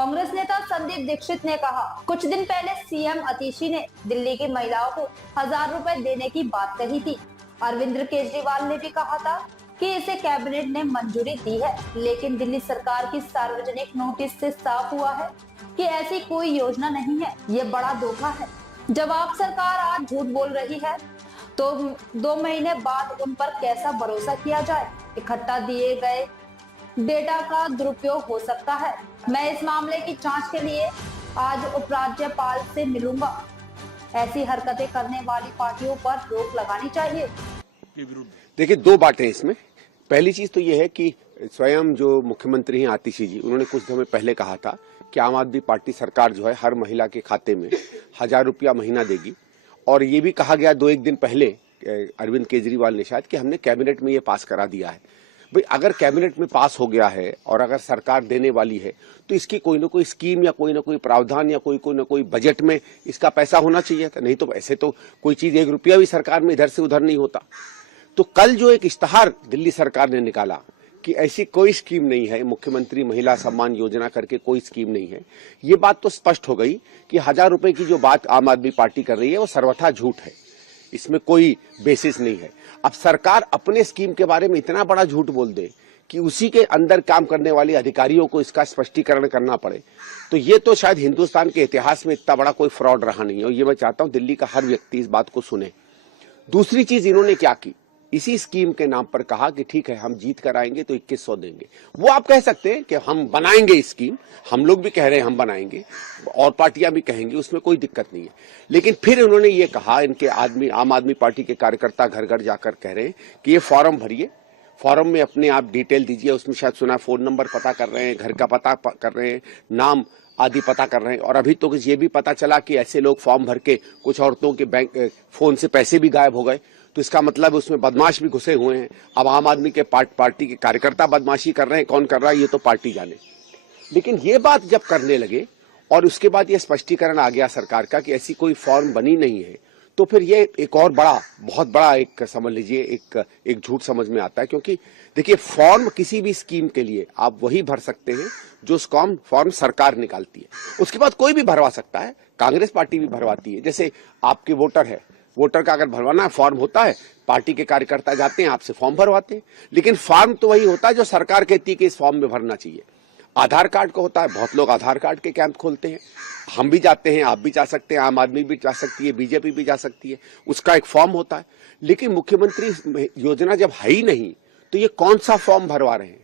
कांग्रेस नेता संदीप दीक्षित ने कहा, कुछ दिन पहले सीएम आतिशी ने दिल्ली की महिलाओं को 1000 रुपए देने की बात कही थी। अरविंद केजरीवाल ने भी कहा था कि इसे कैबिनेट ने मंजूरी दी है, लेकिन दिल्ली सरकार की सार्वजनिक नोटिस से साफ हुआ है कि ऐसी कोई योजना नहीं है। ये बड़ा धोखा है। जब आप सरकार आज झूठ बोल रही है तो 2 महीने बाद उन पर कैसा भरोसा किया जाए। इकट्ठा दिए गए डेटा का दुरुपयोग हो सकता है। मैं इस मामले की जांच के लिए आज उपराज्यपाल से मिलूंगा। ऐसी हरकतें करने वाली पार्टियों पर रोक लगानी चाहिए। देखिए, 2 बातें इसमें। पहली चीज तो ये है कि स्वयं जो मुख्यमंत्री हैं आतिशी जी, उन्होंने कुछ समय पहले कहा था कि आम आदमी पार्टी सरकार जो है हर महिला के खाते में 1000 रुपया महीना देगी। और ये भी कहा गया 2-1 दिन पहले अरविंद केजरीवाल ने शायद कि हमने कैबिनेट में ये पास करा दिया है। भाई, अगर कैबिनेट में पास हो गया है और अगर सरकार देने वाली है तो इसकी कोई ना कोई स्कीम या कोई ना कोई प्रावधान या कोई ना कोई बजट में इसका पैसा होना चाहिए था। नहीं तो ऐसे तो कोई चीज 1 रुपया भी सरकार में इधर से उधर नहीं होता। तो कल जो एक इश्तहार दिल्ली सरकार ने निकाला कि ऐसी कोई स्कीम नहीं है, मुख्यमंत्री महिला सम्मान योजना करके कोई स्कीम नहीं है, ये बात तो स्पष्ट हो गई कि 1000 रुपए की जो बात आम आदमी पार्टी कर रही है वो सर्वथा झूठ है। इसमें कोई बेसिस नहीं है। अब सरकार अपने स्कीम के बारे में इतना बड़ा झूठ बोल दे कि उसी के अंदर काम करने वाले अधिकारियों को इसका स्पष्टीकरण करना पड़े, तो ये तो शायद हिंदुस्तान के इतिहास में इतना बड़ा कोई फ्रॉड रहा नहीं है। और ये मैं चाहता हूं दिल्ली का हर व्यक्ति इस बात को सुने। दूसरी चीज इन्होंने क्या की, इसी स्कीम के नाम पर कहा कि ठीक है हम जीत कर आएंगे तो 2100 देंगे। वो आप कह सकते हैं कि हम बनाएंगे स्कीम, हम लोग भी कह रहे हैं हम बनाएंगे और पार्टियां भी कहेंगी, उसमें कोई दिक्कत नहीं है। लेकिन फिर उन्होंने ये कहा, इनके आम आदमी पार्टी के कार्यकर्ता घर घर जाकर कह रहे हैं कि ये फॉर्म भरिए, फॉर्म में अपने आप डिटेल दीजिए। उसमें शायद सुना फोन नंबर पता कर रहे हैं, घर का पता कर रहे हैं, नाम आदि पता कर रहे हैं। और अभी तो ये भी पता चला कि ऐसे लोग फॉर्म भर के कुछ औरतों के बैंक फोन से पैसे भी गायब हो गए। तो इसका मतलब उसमें बदमाश भी घुसे हुए हैं। अब आम आदमी के पार्टी के कार्यकर्ता बदमाशी कर रहे हैं, कौन कर रहा है ये तो पार्टी जाने। लेकिन ये बात जब करने लगे और उसके बाद ये स्पष्टीकरण आ गया सरकार का कि ऐसी कोई फॉर्म बनी नहीं है, तो फिर ये एक और बहुत बड़ा एक समझ लीजिए एक झूठ समझ में आता है। क्योंकि देखिए, फॉर्म किसी भी स्कीम के लिए आप वही भर सकते हैं जो फॉर्म सरकार निकालती है। उसके बाद कोई भी भरवा सकता है, कांग्रेस पार्टी भी भरवाती है। जैसे आपके वोटर है, वोटर का अगर भरवाना है फॉर्म होता है, पार्टी के कार्यकर्ता जाते हैं आपसे फॉर्म भरवाते हैं। लेकिन फॉर्म तो वही होता है जो सरकार कहती है कि इस फॉर्म में भरना चाहिए। आधार कार्ड का होता है, बहुत लोग आधार कार्ड के कैंप खोलते हैं, हम भी जाते हैं, आप भी जा सकते हैं, आम आदमी भी जा सकती है, बीजेपी भी जा सकती है, उसका एक फॉर्म होता है। लेकिन मुख्यमंत्री योजना जब है ही नहीं तो ये कौन सा फॉर्म भरवा रहे हैं?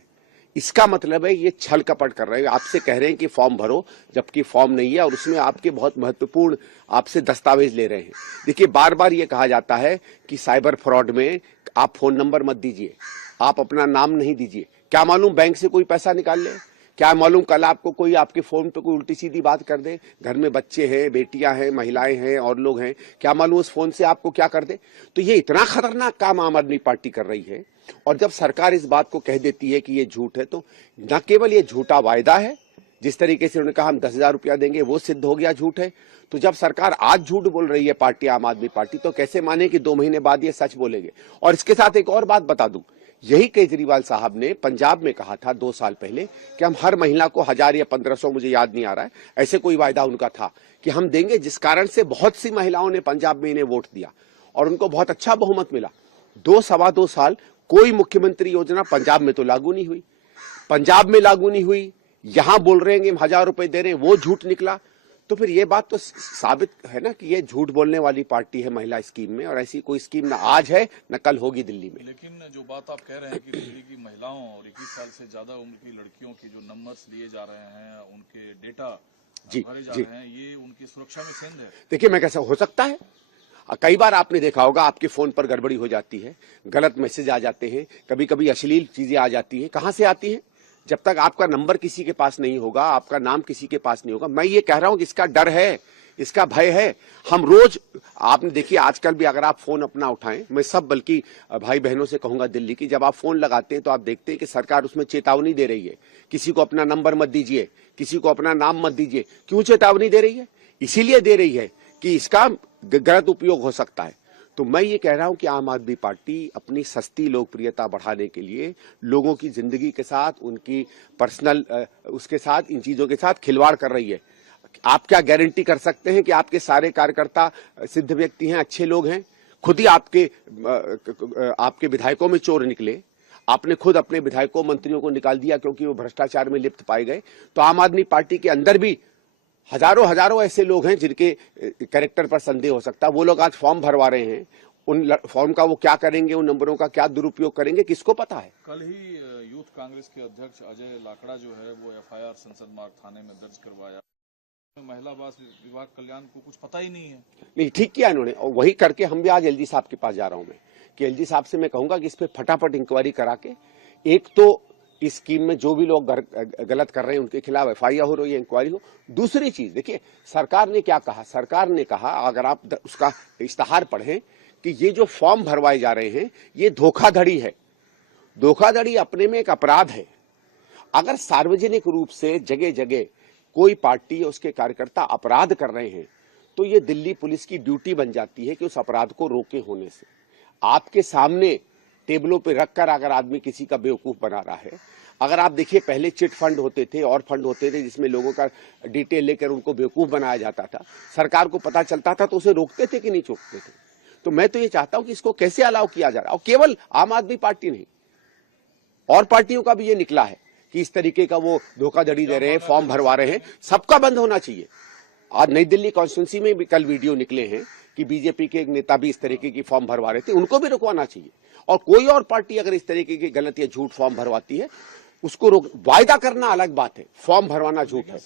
इसका मतलब है ये छल कपट कर रहे हैं। आपसे कह रहे हैं कि फॉर्म भरो, जबकि फॉर्म नहीं है और उसमें आपके बहुत महत्वपूर्ण आपसे दस्तावेज ले रहे हैं। देखिए, बार बार ये कहा जाता है कि साइबर फ्रॉड में आप फोन नंबर मत दीजिए, आप अपना नाम नहीं दीजिए। क्या मालूम बैंक से कोई पैसा निकाल ले, क्या मालूम कल आपको कोई आपके फोन पे कोई उल्टी सीधी बात कर दे। घर में बच्चे हैं, बेटियां हैं, महिलाएं हैं और लोग हैं, क्या मालूम उस फोन से आपको क्या कर दे। तो ये इतना खतरनाक काम आम आदमी पार्टी कर रही है। और जब सरकार इस बात को कह देती है कि ये झूठ है, तो न केवल ये झूठा वायदा है, जिस तरीके से उन्होंने कहा हम 10,000 रुपया देंगे, वो सिद्ध हो गया झूठ है। तो जब सरकार आज झूठ बोल रही है पार्टी आम आदमी पार्टी, तो कैसे माने कि 2 महीने बाद ये सच बोलेंगे। और इसके साथ एक और बात बता दूं, यही केजरीवाल साहब ने पंजाब में कहा था 2 साल पहले कि हम हर महिला को 1000 या 1500, मुझे याद नहीं आ रहा है, ऐसे कोई वायदा उनका था कि हम देंगे, जिस कारण से बहुत सी महिलाओं ने पंजाब में इन्हें वोट दिया और उनको बहुत अच्छा बहुमत मिला। 2-2.25 साल कोई मुख्यमंत्री योजना पंजाब में तो लागू नहीं हुई। पंजाब में लागू नहीं हुई, यहां बोल रहे हैं कि हम 1000 रुपए दे रहे हैं, वो झूठ निकला। तो फिर ये बात तो साबित है ना कि ये झूठ बोलने वाली पार्टी है महिला स्कीम में, और ऐसी कोई स्कीम ना आज है न कल होगी दिल्ली में। लेकिन जो बात आप कह रहे हैं कि दिल्ली की महिलाओं और 21 साल से ज्यादा उम्र की लड़कियों की जो नंबर्स लिए जा रहे हैं, उनके डेटा भरे जा रहे हैं, ये उनकी सुरक्षा में सेंध है। देखिए, मैं कैसा हो सकता है, कई बार आपने देखा होगा आपके फोन पर गड़बड़ी हो जाती है, गलत मैसेज आ जाते हैं, कभी कभी अश्लील चीजें आ जाती हैं। कहां से आती हैं? जब तक आपका नंबर किसी के पास नहीं होगा, आपका नाम किसी के पास नहीं होगा। मैं ये कह रहा हूं कि इसका डर है, इसका भय है। हम रोज, आपने देखिए आजकल भी अगर आप फोन अपना उठाएं, मैं सब बल्कि भाई बहनों से कहूंगा दिल्ली की, जब आप फोन लगाते हैं तो आप देखते हैं कि सरकार उसमें चेतावनी दे रही है, किसी को अपना नंबर मत दीजिए, किसी को अपना नाम मत दीजिए। क्यों चेतावनी दे रही है? इसीलिए दे रही है कि इसका गलत उपयोग हो सकता है। तो मैं ये कह रहा हूं कि आम आदमी पार्टी अपनी सस्ती लोकप्रियता बढ़ाने के लिए लोगों की जिंदगी के साथ, उनकी पर्सनल उसके साथ, इन चीजों के साथ खिलवाड़ कर रही है। आप क्या गारंटी कर सकते हैं कि आपके सारे कार्यकर्ता सिद्ध व्यक्ति हैं, अच्छे लोग हैं? खुद ही आपके विधायकों में चोर निकले, आपने खुद अपने विधायकों मंत्रियों को निकाल दिया क्योंकि वो भ्रष्टाचार में लिप्त पाए गए। तो आम आदमी पार्टी के अंदर भी हजारों ऐसे लोग हैं जिनके कैरेक्टर पर संदेह हो सकता है। वो लोग आज फॉर्म भरवा रहे हैं, उन फॉर्म का वो क्या करेंगे, उन नंबरों का क्या दुरुपयोग करेंगे, किसको पता है। कल ही यूथ कांग्रेस के अध्यक्ष अजय लाकड़ा जो है वो एफआईआर संसद मार्ग थाने में दर्ज करवाया। महिला बाल विभाग कल्याण को कुछ पता ही नहीं है। नहीं, ठीक किया इन्होंने, और वही करके हम भी आज एलजी साहब के पास जा रहा हूं मैं, कि एलजी साहब से मैं कहूंगा कि इस पे फटाफट इंक्वायरी करा के, एक तो इस स्कीम में जो भी लोग गलत कर रहे हैं उनके खिलाफ एफआईआर हो रही है, इंक्वायरी हो। दूसरी चीज देखिए, सरकार ने क्या कहा, सरकार ने कहा, अगर आप उसका इश्तहार पढ़ें, कि ये जो फॉर्म भरवाए जा रहे हैं ये धोखाधड़ी है। धोखाधड़ी अपने में एक अपराध है। अगर सार्वजनिक रूप से जगह जगह कोई पार्टी या उसके कार्यकर्ता अपराध कर रहे हैं तो ये दिल्ली पुलिस की ड्यूटी बन जाती है कि उस अपराध को रोके होने से। आपके सामने टेबलों पे रखकर अगर आदमी किसी का बेवकूफ बना रहा है, अगर आप देखिए पहले चिट फंड होते थे और फंड होते थे जिसमें लोगों का डिटेल लेकर उनको बेवकूफ बनाया जाता था, सरकार को पता चलता था तो उसे रोकते थे कि नहीं रोकते थे। तो मैं तो ये चाहता हूं कि इसको कैसे अलाउ किया जा रहा है। और केवल आम आदमी पार्टी नहीं, और पार्टियों का भी ये निकला है कि इस तरीके का वो धोखाधड़ी दे रहे हैं, फॉर्म भरवा रहे हैं, सबका बंद होना चाहिए। आज नई दिल्ली कॉन्स्टिट्यूंसी में भी कल वीडियो निकले हैं कि बीजेपी के एक नेता भी इस तरीके की फॉर्म भरवा रहे थे, उनको भी रुकवाना चाहिए। और कोई और पार्टी अगर इस तरीके की गलत या झूठ फॉर्म भरवाती है उसको वायदा करना अलग बात है, फॉर्म भरवाना झूठ है।